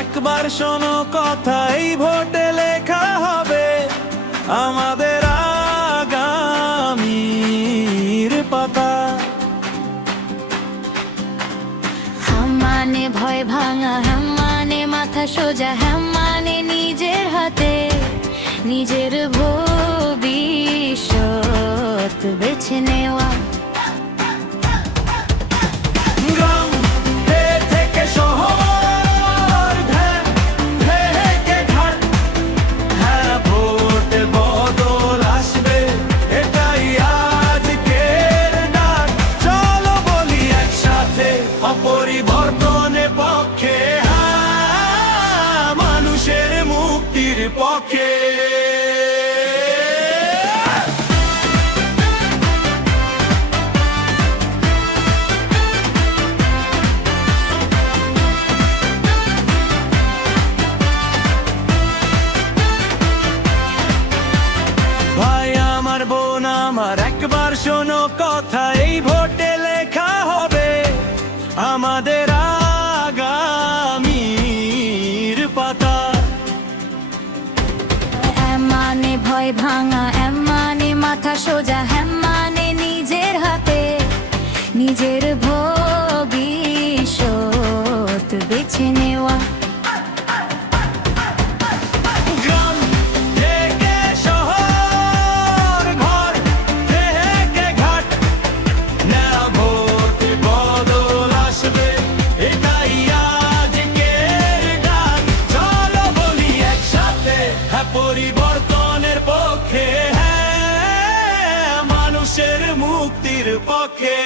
একবার শোনো কথা, এই ভোটে লেখা হবে আমাদের আগামীর পাতা। হাম মানে ভয় ভাঙা হ্যাম মানে মাথা সোজা হ্যাম মানে নিজের হাতে। নিজের ভবিষ্যৎ বেছে নেওয়া। পক্ষে। ভাই আমার বোন আমার একবার শোনো কথা এই ভোটে লেখা হবে। আমাদের ভয় ভাঙা এম মানে মাথা সোজা হ্যাম মানে নিজের হাতে। নিজের ভবিষ্যৎ বেছে নেওয়া। গ্রাম মুক্তির পক্ষে।